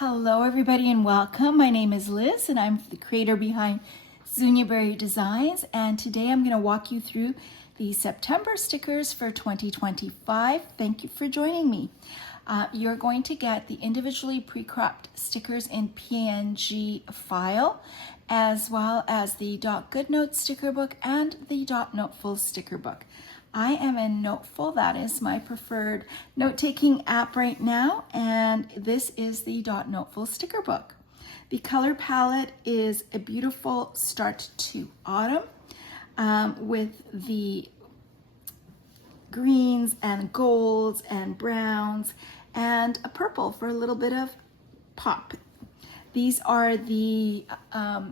Hello everybody and welcome. My name is Liz and I'm the creator behind Zunia Berry Designs, and today I'm going to walk you through the September stickers for 2025. Thank you for joining me. You're going to get the individually pre-cropped stickers in PNG file, as well as the .GoodNotes sticker book and the .Noteful sticker book. I am in Noteful. That is my preferred note-taking app right now, and this is the .Noteful sticker book. The color palette is a beautiful start to autumn with the greens and golds and browns and a purple for a little bit of pop. These are the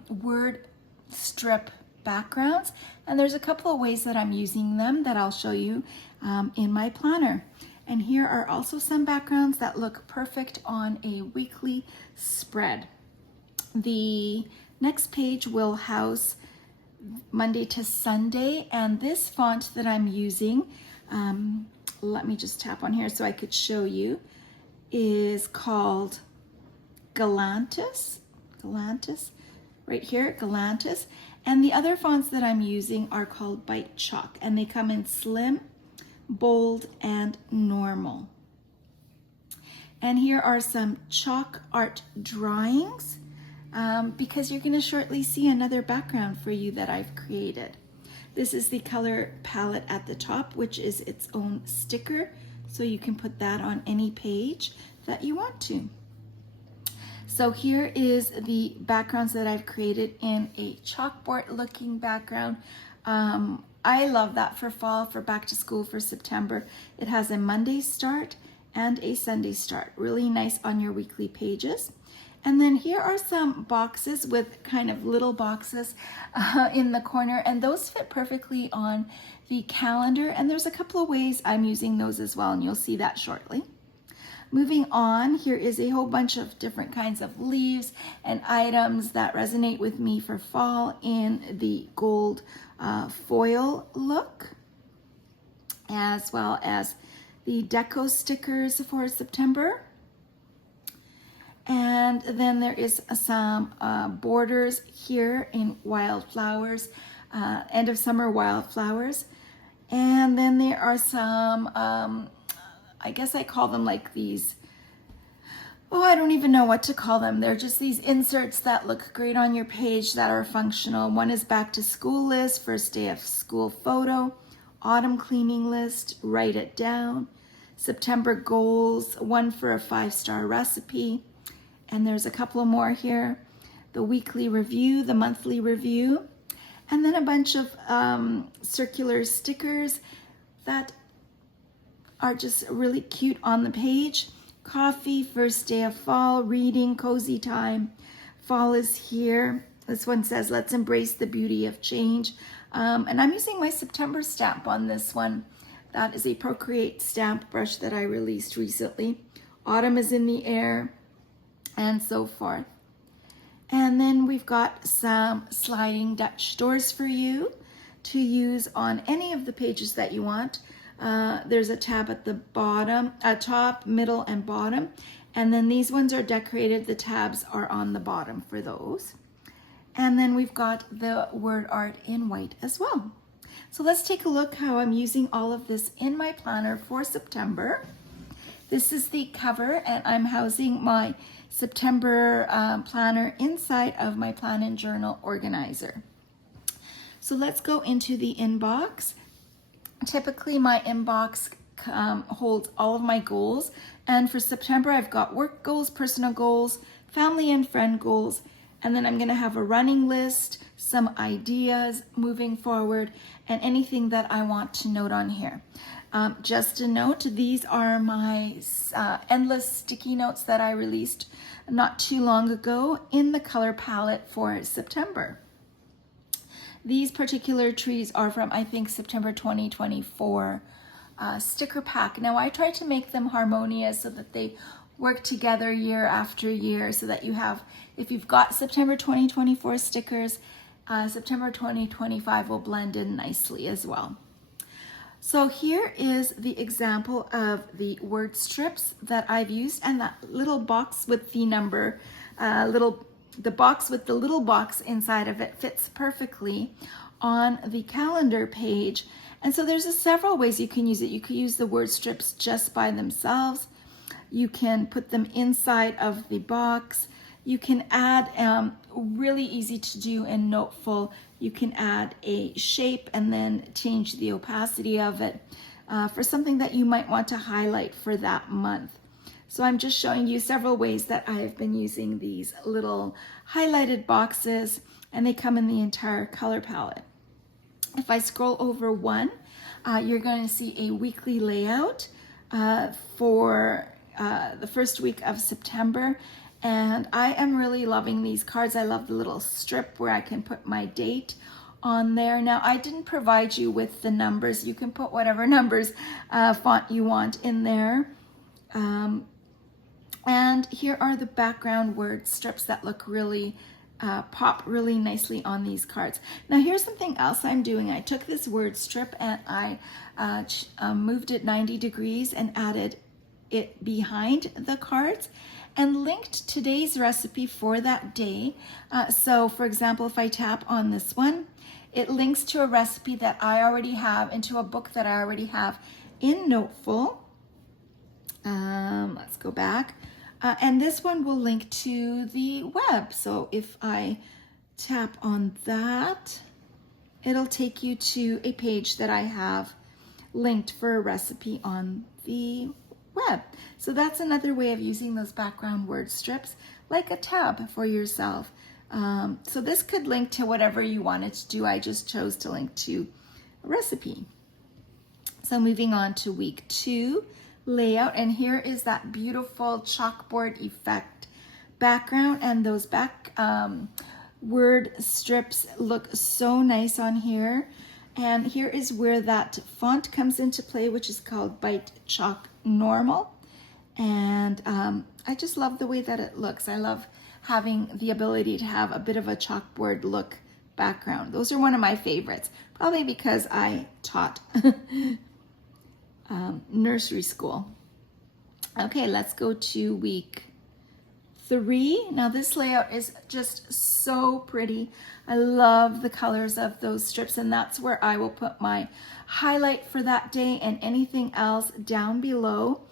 word strip backgrounds, and there's a couple of ways that I'm using them that I'll show you in my planner. And here are also some backgrounds that look perfect on a weekly spread. The next page will house Monday to Sunday, and this font that I'm using, let me just tap on here so I could show you, is called Galantis. Right here, Galantis. And the other fonts that I'm using are called Bite Chalk, and they come in slim, bold, and normal. And here are some chalk art drawings because you're going to shortly see another background for you that I've created. This is the color palette at the top, which is its own sticker, so you can put that on any page that you want to. So here is the backgrounds that I've created in a chalkboard looking background. I love that for fall, for back to school, for September. It has a Monday start and a Sunday start. Really nice on your weekly pages. And then here are some boxes with kind of little boxes in the corner, and those fit perfectly on the calendar. And there's a couple of ways I'm using those as well, and you'll see that shortly. Moving on, here is a whole bunch of different kinds of leaves and items that resonate with me for fall in the gold foil look, as well as the deco stickers for September. And then there is some borders here in wildflowers, end of summer wildflowers. And then there are some I guess I call them like these, I don't even know what to call them. They're just these inserts that look great on your page that are functional. One is back to school list, first day of school photo, autumn cleaning list, write it down, September goals, one for a 5-star recipe. And there's a couple of more here. The weekly review, the monthly review, and then a bunch of circular stickers that are just really cute on the page. Coffee, first day of fall, reading, cozy time. Fall is here. This one says, let's embrace the beauty of change. And I'm using my September stamp on this one. That is a Procreate stamp brush that I released recently. Autumn is in the air, and so forth. And then we've got some sliding Dutch doors for you to use on any of the pages that you want. There's a tab at the bottom, top, middle, and bottom. And then these ones are decorated. The tabs are on the bottom for those. And then we've got the word art in white as well. So let's take a look how I'm using all of this in my planner for September. This is the cover, and I'm housing my September planner inside of my Plan and Journal organizer. So let's go into the inbox. Typically my inbox holds all of my goals, and for September I've got work goals, personal goals, family and friend goals, and then I'm going to have a running list, some ideas moving forward, and anything that I want to note on here. Just a note, these are my endless sticky notes that I released not too long ago in the color palette for September. These particular trees are from, I think, September 2024 sticker pack. Now, I try to make them harmonious so that they work together year after year, so that you have, if you've got September 2024 stickers, September 2025 will blend in nicely as well. So here is the example of the word strips that I've used, and that little box with the number, the box with the little box inside of it fits perfectly on the calendar page. And so there's several ways you can use it. You could use the word strips just by themselves. You can put them inside of the box. You can add, really easy to do in Noteful, you can add a shape and then change the opacity of it for something that you might want to highlight for that month. So I'm just showing you several ways that I've been using these little highlighted boxes, and they come in the entire color palette. If I scroll over one, you're going to see a weekly layout for the first week of September. And I am really loving these cards. I love the little strip where I can put my date on there. Now, I didn't provide you with the numbers. You can put whatever numbers font you want in there. And here are the background word strips that look really, pop really nicely on these cards. Now, here's something else I'm doing. I took this word strip and I moved it 90 degrees and added it behind the cards and linked today's recipe for that day. So for example, if I tap on this one, it links to a recipe that I already have, into a book that I already have in Noteful. Let's go back. And this one will link to the web. So if I tap on that, it'll take you to a page that I have linked for a recipe on the web. So that's another way of using those background word strips, like a tab for yourself. So this could link to whatever you wanted to do. I just chose to link to a recipe. So moving on to week 2 layout, and here is that beautiful chalkboard effect background, and those back word strips look so nice on here. And here is where that font comes into play, which is called Bite Chalk Normal. And I just love the way that it looks. I love having the ability to have a bit of a chalkboard look background. Those are one of my favorites, probably because I taught nursery school. Okay, let's go to week 3. Now this layout is just so pretty. I love the colors of those strips, and that's where I will put my highlight for that day and anything else down below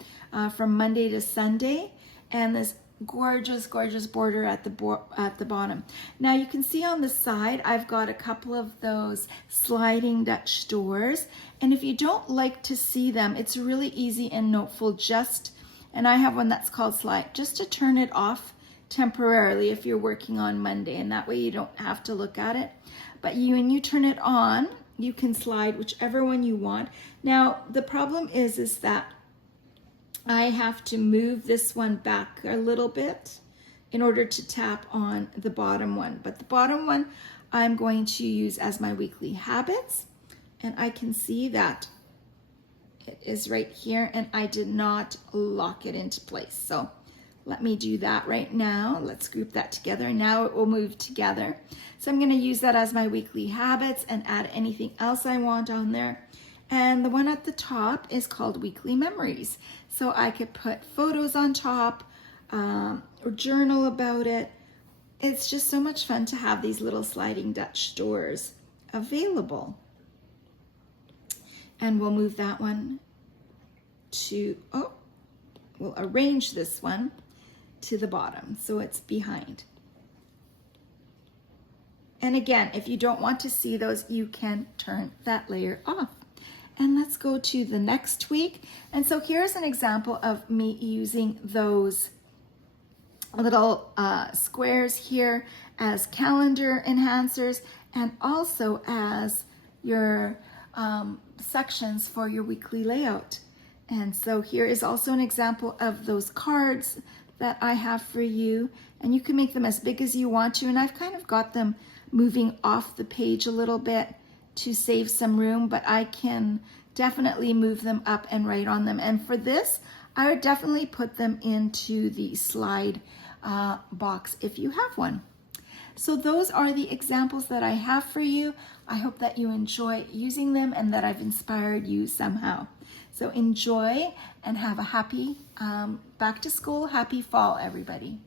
from Monday to Sunday, and this gorgeous, gorgeous border at the bottom. Now you can see on the side, I've got a couple of those sliding Dutch doors, and if you don't like to see them, it's really easy in Noteful and I have one that's called Slide, just to turn it off temporarily if you're working on Monday, and that way you don't have to look at it. But when you turn it on, you can slide whichever one you want. Now the problem is that I have to move this one back a little bit in order to tap on the bottom one. But the bottom one I'm going to use as my weekly habits, and I can see that it is right here, and I did not lock it into place. So let me do that right now. Let's group that together, and now it will move together. So I'm going to use that as my weekly habits and add anything else I want on there. And the one at the top is called Weekly Memories. So I could put photos on top or journal about it. It's just so much fun to have these little sliding Dutch doors available. And we'll move that one to, we'll arrange this one to the bottom so it's behind. And again, if you don't want to see those, you can turn that layer off. And let's go to the next week. And so here's an example of me using those little squares here as calendar enhancers and also as your sections for your weekly layout. And so here is also an example of those cards that I have for you, and you can make them as big as you want to, and I've kind of got them moving off the page a little bit to save some room, but I can definitely move them up and write on them. And for this, I would definitely put them into the slide box if you have one. So those are the examples that I have for you. I hope that you enjoy using them and that I've inspired you somehow. So enjoy and have a happy back to school, happy fall, everybody.